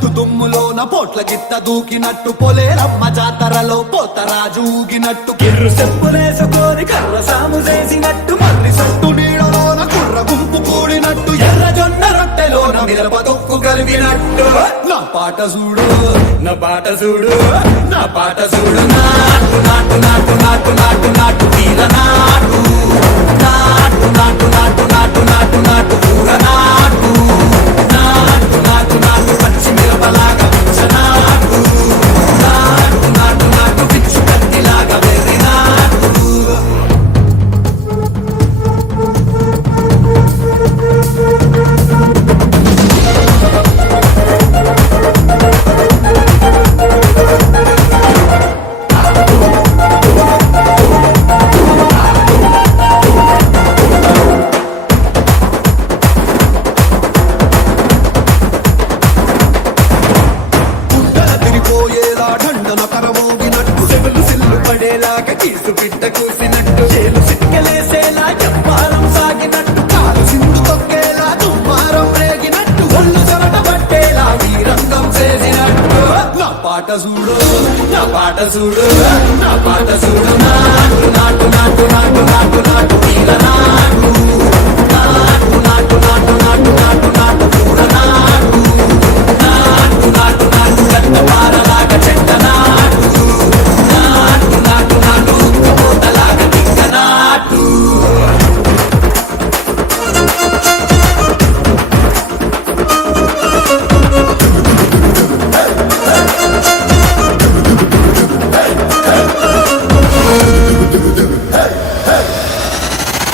దూకినట్టు దుమ్ములోన పోట్ల గిత్త దూకినట్టు పొలేరమ్మ జాతరలో పోతరాజు ఊగినట్టు కిర్రు చెప్పులేసుకొని కర్ర సాము చేసినట్టు మర్రి సట్టు నీడలోన కుర్ర గుంపు కూడినట్టు ఎర్ర జొన్న రొట్టెలోన మిరప తొక్కు కలిగినట్టు నా పాట చూడు నా పాట చూడు నా పాట చూడు నాటు నాటు నాటు నాటు నాటు నాటు తీర నాటు నాటు నాటు నాటు నాటు నాటు నాటు కూర నాటు నాటు నాటు నాటు పచ్చి మిరపలాగా నాటు నాటు నాటు నాటు పిచ్చు కత్తిలాగా వెర్రి నాటు పడేలాగా కీసు పిట్ట కూసినట్టు చేలు సిక్కలేసేలా చెప్పారం సాగినట్టు కాలు సింధు తొక్కేలా దుమ్మారం రేగినట్టు ఒళ్ళు చెమట పట్టేలా వీరంగం చేసినట్టు నా పాట చూడు నా పాట చూడు నా పాట చూడు నాటు నాటు నాటు నాటు నాటు నాటు తీర నాటు నాటు నాటు నాటు నాటు నాటు నాటు కూర నాటు నాటు నాటు నాటు గట్ట పారలాగా చెట్ట నాటు నాటు నాటు నాటు ఉక్కపోతలాగా దిక్క నాటు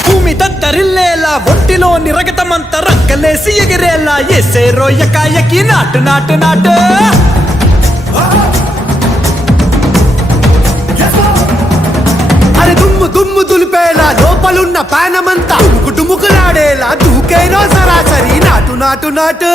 భూమి దద్దరిల్లేలా ఒంటిలో నిరగతమంత రక్కలేసి ఎగిరేలా ఎసే రోయకాయకి నాటు నాటు నాటు అరే దుమ్ము దుమ్ము దులిపేలా లోపలున్న పానమంతా డుముకులాడేలా దూకేనో సరాసరి నాటు నాటు నాటు